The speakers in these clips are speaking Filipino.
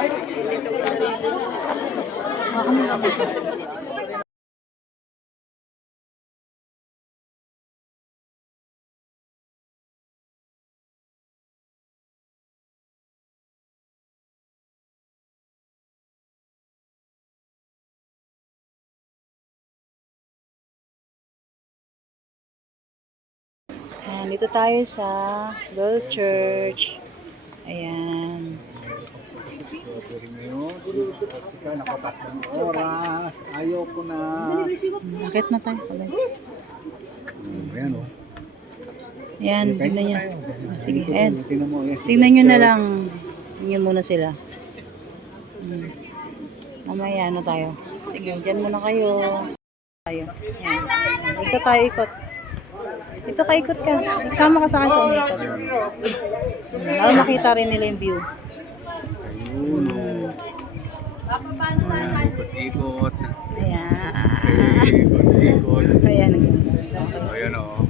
Baka mo naman siya. Ayan, dito tayo sa World Church. Ayan. Strawberry ngayon. At saka nakatatlong oras. Ayoko na. Bakit na tayo? Ayan o. Ayan, tingnan niya. Sige, ayan. Tingnan mo. Ayan, si Tingnan nyo na Church. lang. Tingnan muna sila. Mamaya ano tayo. Sige, dyan muna kayo. Tayo. Ayan. Ikot tayo, ikot. Dito ka, ikot ka. Sama ka sa akin sa umikot. Para makita rin nila yung view. Ayun o. Ikot-ikot. Ayan. Ikot-ikot. Ayan. Ayan o.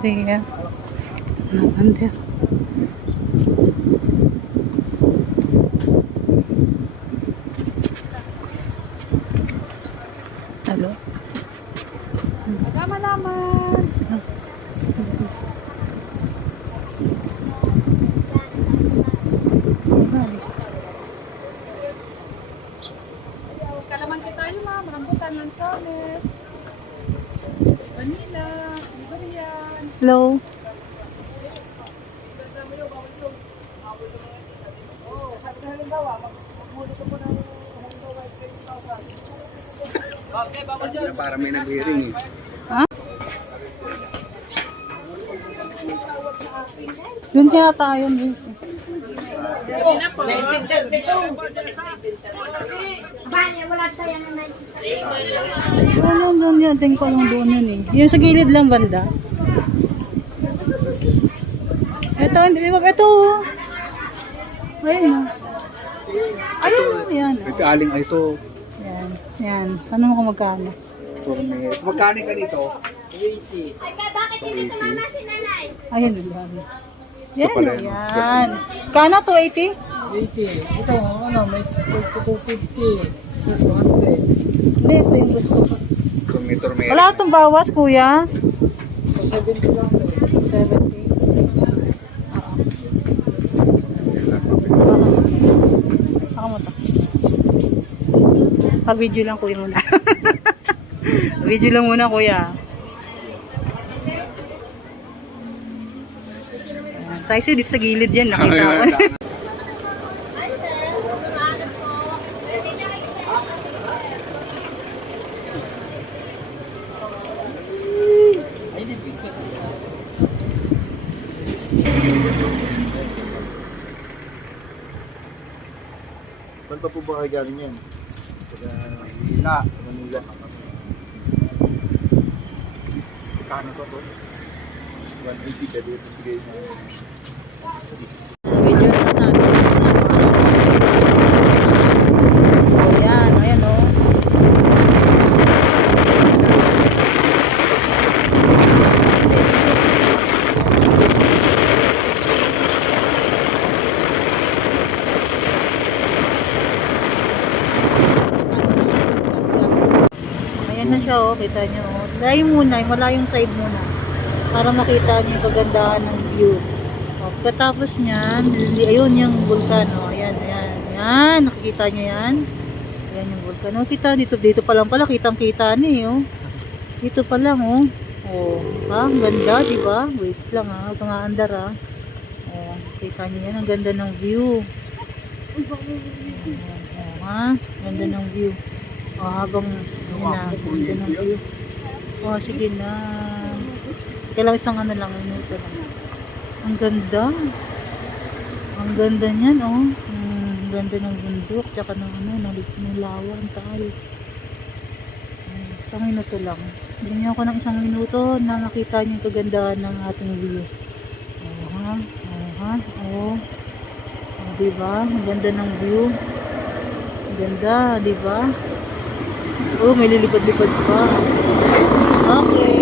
Korea. Bander. Halo. Magama naman. Kalamansi tayo ma'am, rambutan ng soles. Vanilla, Iberian. Hello. Na para may nag-hearing eh. Ha? Doon kaya tayo. Doon yun. Tingin ko lang doon yun eh. Yung sa gilid lang banda. Ito. Ayun o. Ayun. Yan. Ito aling ay ito. Yan. Tanong ko magkano. Magkano ka dito? Ayun. Yan. Yan. pala yun. Yan. Kano? 280? 80. Ito, ano, may 250. 200. Hindi, ito yung gusto ko. Meter may. Wala itong bawas, kuya. 70 lang to. 70. Ako mo to. Pa-video lang kuya muna. Video lang muna kuya. Size dito sa gilid yan. Nakita ko. Saan pa po ba kayo galing yan? Na. Manila. Kano to to? 180 ka dito. Bigay na. Video na natin. Ayan, ayan o. Ayan na siya o, kita nyo o. Layo muna, malayong side muna. Para makita nyo yung kagandahan ng view. O, pagkatapos nyan, ayun yung vulkano. Ayan, ayan, ayan. Nakikita nyo yan? Ayan yung vulkano. Kita dito pa lang pala, kitang-kita na eh. Oh. Dito pa lang oh. Oh, ha? Ang ganda, di ba? Wait lang ha, huwag kang aandar ha. Oh, kita nyo yan, ang ganda ng view. Oh, ha? Ganda ng view. Oh, habang yun na, ganda ng view. Oh, sige na. Kailang isang ano lang, minuto lang. Ang ganda. Ang ganda niyan, oh. Ang ganda ng bundok, tsaka ng ano, ng lawa, ang taal. Isang minuto lang. Bigyan ako ng isang minuto na makita niyo yung kagandahan ng ating view. Oh, ha? Oh, ha? Oh. Oh, diba? Ang ganda ng view. Ang ganda, diba? Oh, may lilipad-lipad pa. Okay.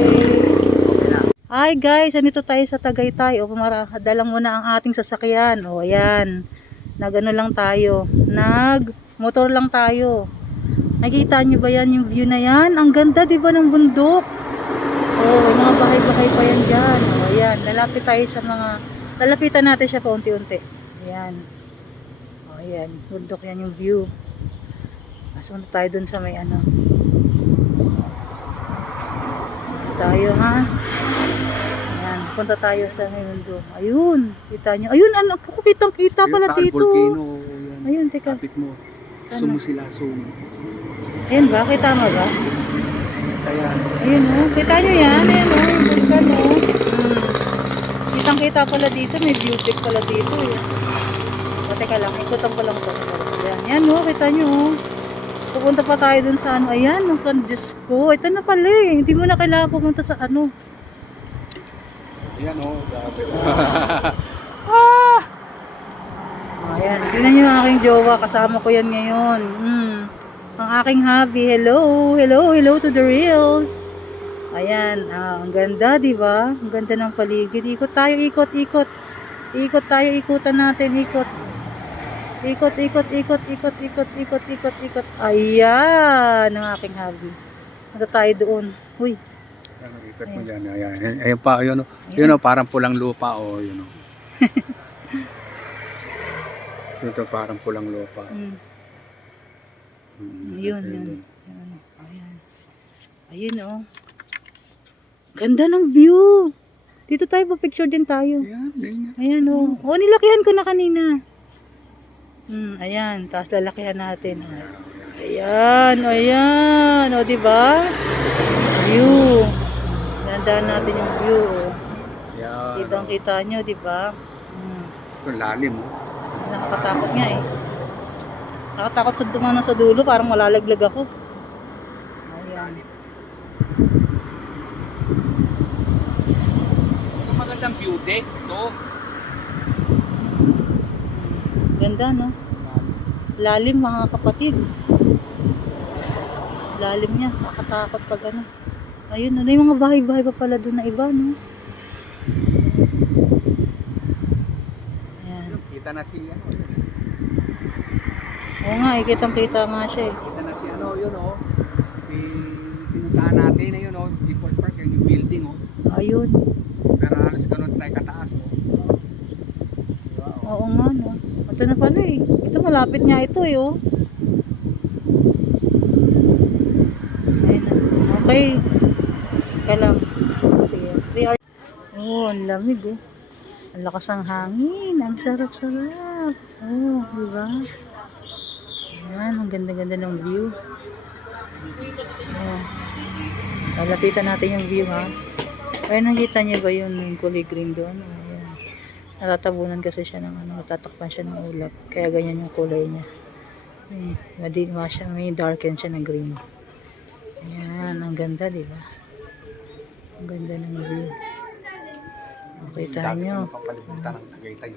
Hi guys, andito tayo sa Tagaytay. O, dalang muna ang ating sasakyan. O, ayan. Nagano lang tayo. Nag-motor lang tayo. Nakita nyo ba yan yung view na yan? Ang ganda, di ba, ng bundok? Oh, may mga bahay-bahay pa yan dyan. O, ayan. Lalapit tayo sa mga... Lalapitan natin siya pa unti-unti. Ayan. O, ayan. Bundok yan yung view. Masunod tayo dun sa may ano. Tayo, ha? Ayan. Punta tayo sa may bundok. Ayun. Kita nyo. Ayun, anak ko. Kitang-kita pala dito. Volcano. Yan. Ayun, teka. Kapit mo. Sumo sila, sumo. Ayan ba? Kita mo ba? Kaya, Ayun o. Kita nyo yan. Ayan o. Yung vulkan o. Kitang-kita pala dito. May beauty pala dito eh. O, teka lang. Ikutan ko lang ito. Ayan. Yan o. Kita nyo o. Pupunta pa tayo dun sa ano. Ayan. Ang Diyos ko. Ito na pala eh. Hindi mo na kailangan pumunta sa ano. yan o. Grabe. Ah! Ayan. Tingnan nyo ang aking jowa. Kasama ko yan ngayon. Ang aking hubby. Hello. Hello. Hello to the reels. Ayan. Ang ganda, di ba? Ang ganda ng paligid. Ikot tayo. Ikot, ikot. Ikot tayo. Ikutan natin. Ikot. Ikot, ikot, ikot, ikot, ikot, ikot, ikot, ikot. Ayan. Ang aking hubby. Punta tayo doon. Uy. Ikot mo dyan. Ayan. Ayan pa. Ayun o. Yun o. Parang pulang lupa o. Yun o. Ito parang pulang lupa. Ayun, yun. Ayan. Ayun, oh. Ganda ng view. Dito tayo, pa-picture din tayo. Ayan. Ganyan. Ayan, oh. Oh, nilakihan ko na kanina. Ayan. Tapos lalakihan natin. Ayan, ayan. O, diba? View. Gandaan natin yung view. O. Yan. Kitang-kita nyo, diba? Ito lalim. Oh. Nakakatakot nga eh. Nakakatakot sa dumano sa dulo. Parang malalaglag ako. Ayan. Ito magandang view deck. Ito. Ganda, no? Lalim, mga kapatid. Lalim niya. Nakakatakot pag ano. Ayun, ano yung mga bahay-bahay pa pala doon na iba, no? Ayan. Kita na si ano. Oo nga, kitang-kita nga siya eh. Kita na si ano, yun oh. Pinuntahan natin na yun oh. Default Park, yung building oh. Ayun. Pero halos ganun tayo kataas oh. Diba, oh. Oo nga, no? Ito na pala eh. Ito, malapit nga ito eh, oh. Ayun na. Okay. Teka lang. Sige. Oh, ang lamig oh. Ang lakas ng hangin. Ang sarap-sarap. Oh, diba? Ayan, ang ganda-ganda ng view. Oh. Lalapitan natin yung view, ha? Ayun, nakita niyo ba yun? Yung kulay green doon? Ayan. Natatabunan kasi siya ng ano, natatakpan siya ng ulap. Kaya ganyan yung kulay niya. May darken siya ng green. Ayan, ang ganda, diba? Ang ganda ng view. Okay, tayo. Papalibutan ng Tagaytay.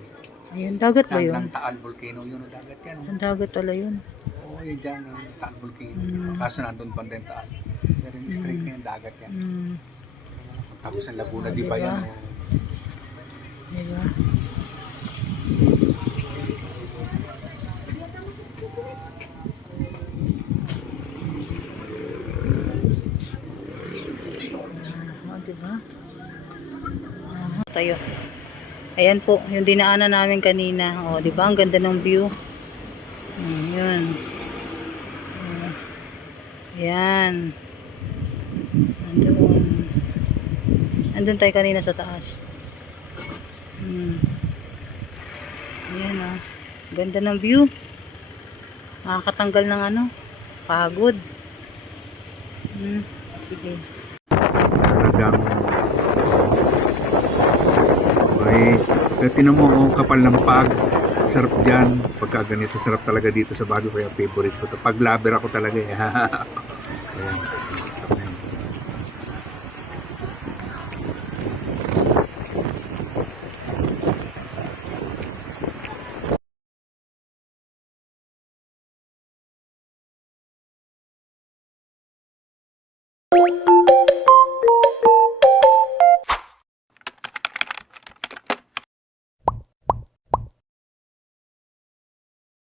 Ayun, dagat ba yun? Ng Taal Volcano yun, ang dagat yan. Ang dagat pala yun. Oo, yun dyan, ang Taal Volcano. Mm. Kaso nandun pa din Taal. Pero yung straight na yung dagat yan. Tapos ang Laguna, di ba Diba? yan? Diba? Diba? Tayo. Ayan po, yung dinaanan namin kanina. O, diba? Ang ganda ng view. Yun. Ayan. Andun. Andun tayo kanina sa taas. Ayan o. Ganda ng view. Nakakatanggal ng ano, pagod. Sige. Talagang tinan mo ang kapal ng pag, sarap dyan pagka ganito, sarap talaga dito sa Baguio, kaya favorite ko to, pag lover ako talaga eh. Ayan.